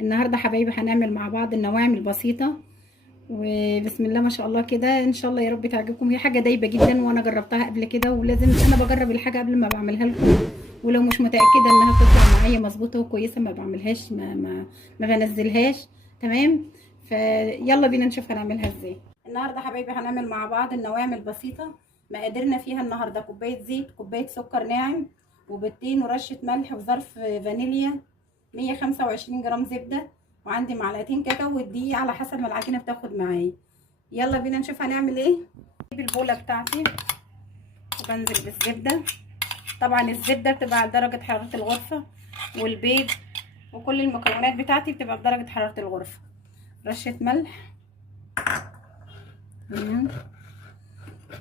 النهارده حبايبي هنعمل مع بعض النواعم البسيطه، وبسم الله ما شاء الله كده. ان شاء الله يا رب تعجبكم. هي حاجه دايبه جدا وانا جربتها قبل كده، ولازم انا بجرب الحاجه قبل ما بعملها لكم، ولو مش متاكده انها تطلع معايا مظبوطه وكويسه ما بعملهاش، ما بنزلهاش. تمام. فيلا بينا نشوف هنعملها ازاي. النهارده حبايبي هنعمل مع بعض النواعم البسيطه. مقاديرنا فيها النهارده كوبايه زيت، كوبايه سكر ناعم، وبيضتين، ورشه ملح، وظرف فانيليا، 125 جرام زبده، وعندي معلقتين كاكاو، والدقيق على حسب ما العجينه بتاخد معايا. يلا بينا نشوف هنعمل ايه. اجيب البوله بتاعتي وبنزل بالزبده. طبعا الزبده بتبقى على درجه حراره الغرفه، والبيض وكل المكونات بتاعتي بتبقى بدرجه حراره الغرفه. رشه ملح،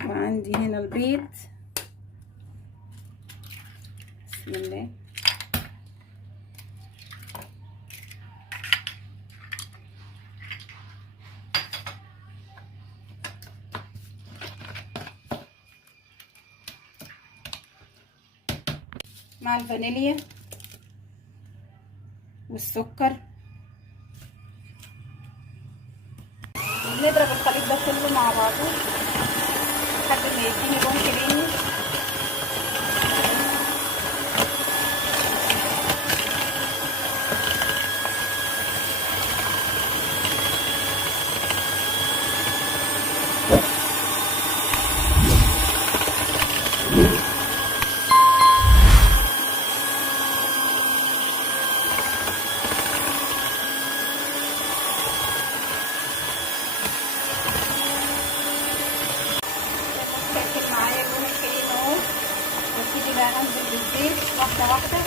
وعندي هنا البيض. بسم الله. مع الفانيليا والسكر، ونضرب الخليط ده كله مع بعضه لحد ما يديني لون كريمي. شايفين معايا اللون الكريمي اهو. وابتدي بقى انزل بالزيت واحده واحده.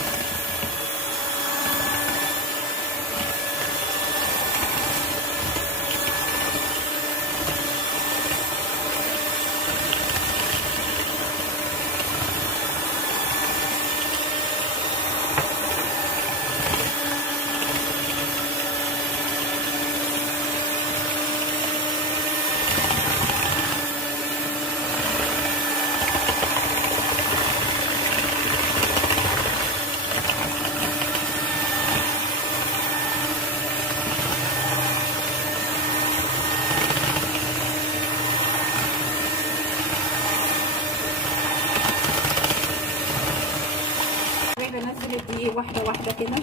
بنزل الدقيق واحده واحده كده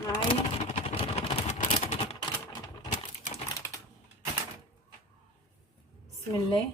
معايا. بسم الله.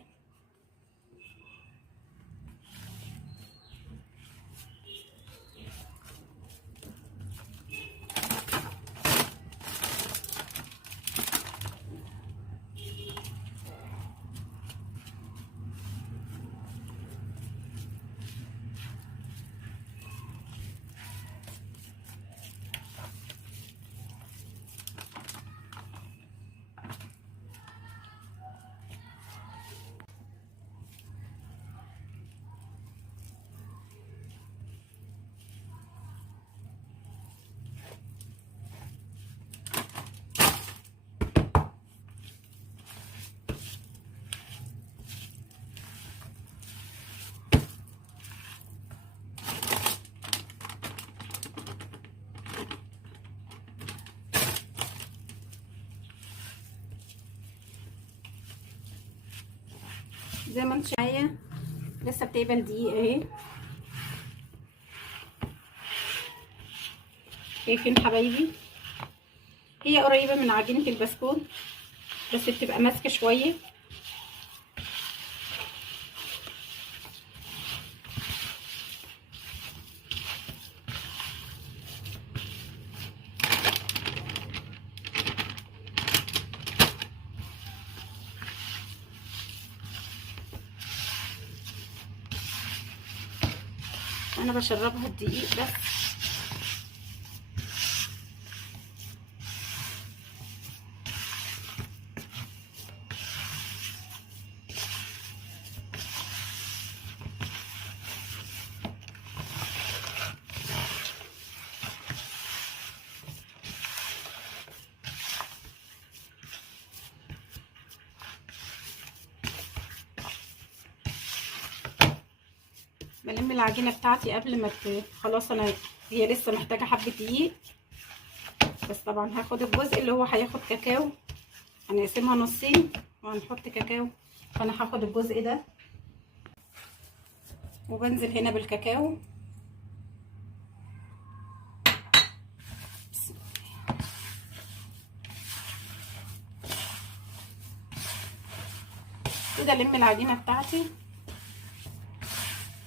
زي ما انت شايفه لسه بتقبل دقيق اهي. شايفين حبايبي؟ هي قريبه من عجينه البسكوت بس بتبقى ماسكه شويه. انا بشربها الدقيق بس. بلم العجينه بتاعتي قبل ما خلاص. هي لسه محتاجه حبه دقيق. بس طبعا هاخد الجزء اللي هو هياخد كاكاو، هنقسمها نصين وهنحط كاكاو، فانا هاخد الجزء ده وبنزل هنا بالكاكاو. كده الم العجينه بتاعتي.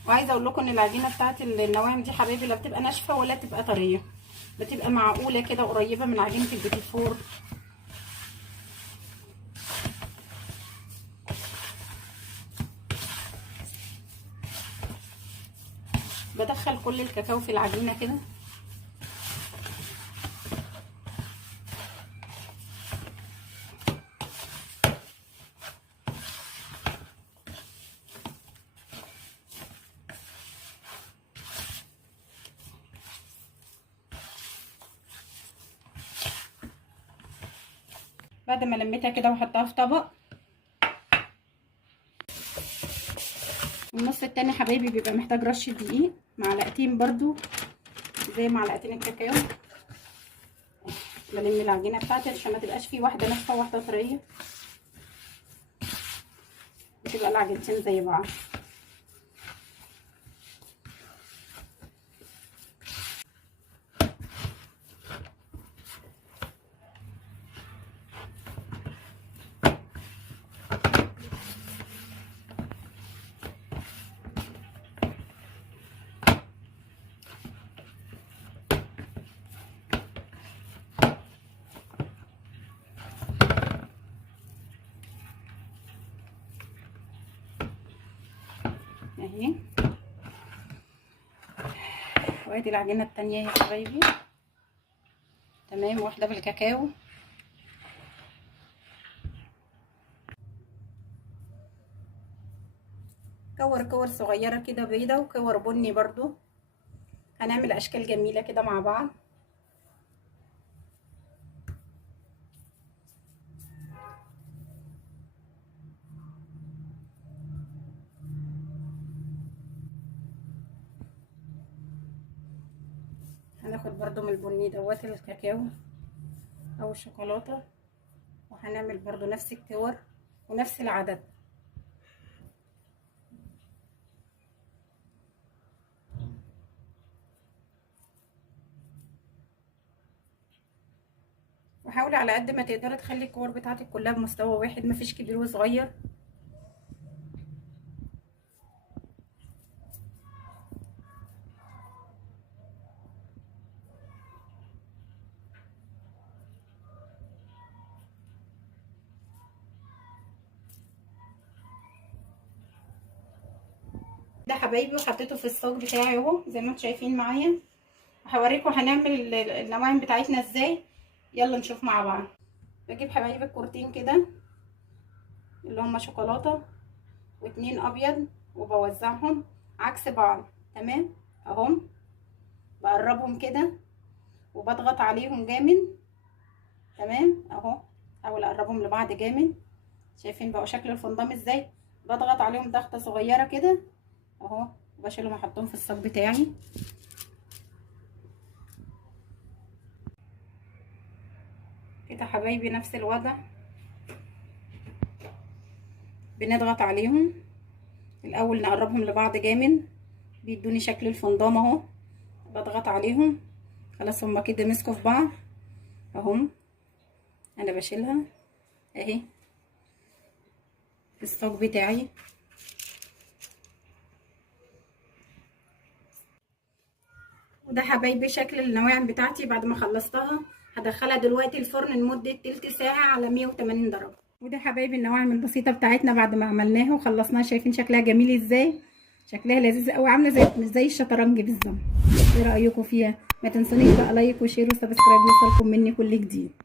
وعايزه اقول لكم ان العجينه بتاعت النواعم دي حبايبي لا بتبقى ناشفه ولا تبقى طريه، بتبقى معقوله كده قريبه من عجينه البيتي فور. بدخل كل الكاكاو في العجينه كده. بعد ما لميتها كده واحطها في طبق. النص التاني حبايبي بيبقى محتاج رشه دقيق، معلقتين برضو زي معلقتين الكاكاو. بلم العجينه بتاعتي عشان ما تبقاش فيه واحده ناشفه وواحده طريه، وتبقى العجينتين زي بعض. اهي، وادي العجينه التانية يا حبايبي. تمام، واحده بالكاكاو. كور صغيره كده بيضه وكور بني برضو. هنعمل اشكال جميله كده مع بعض. هناخد برضو من البني دوت الكاكاو او الشوكولاته، وهنعمل برضو نفس الكور ونفس العدد. وحاولي على قد ما تقدري تخلي الكور بتاعتك كلها بمستوى واحد، مفيش كبير وصغير. ده حبايبي وحطيته في الصاج بتاعي اهو زي ما انتم شايفين معايا. هوريكم هنعمل النواعم بتاعتنا ازاي. يلا نشوف مع بعض. بجيب حبايبي الكورتين كده اللي هما شوكولاته واتنين ابيض، وبوزعهم عكس بعض. تمام اهم، بقربهم كده وبضغط عليهم جامد. تمام اهو، احاول اقربهم لبعض جامد. شايفين بقوا شكل الفندام ازاي؟ بضغط عليهم ضغطه صغيره كده اهو، وبشيلهم احطهم في الصاج بتاعي. كده حبايبي نفس الوضع، بنضغط عليهم الاول نقربهم لبعض جامد، بيدوني شكل الفندام اهو. بضغط عليهم خلاص هما كده مسكوا في بعض اهم. انا بشيلها اهي في الصاج بتاعي. وده حبايبي شكل النواعم بتاعتي بعد ما خلصتها. هدخلها دلوقتي الفرن لمده تلت ساعه على 180 درجه. وده حبايبي النواعم البسيطه بتاعتنا بعد ما عملناها وخلصناها. شايفين شكلها جميل ازاي؟ شكلها لذيذ قوي، عامله زي الشطرنج بالظبط. ايه رايكم فيها؟ ما تنسونيش بقى لايك وشير وسبسكرايب يوصلكم مني كل جديد.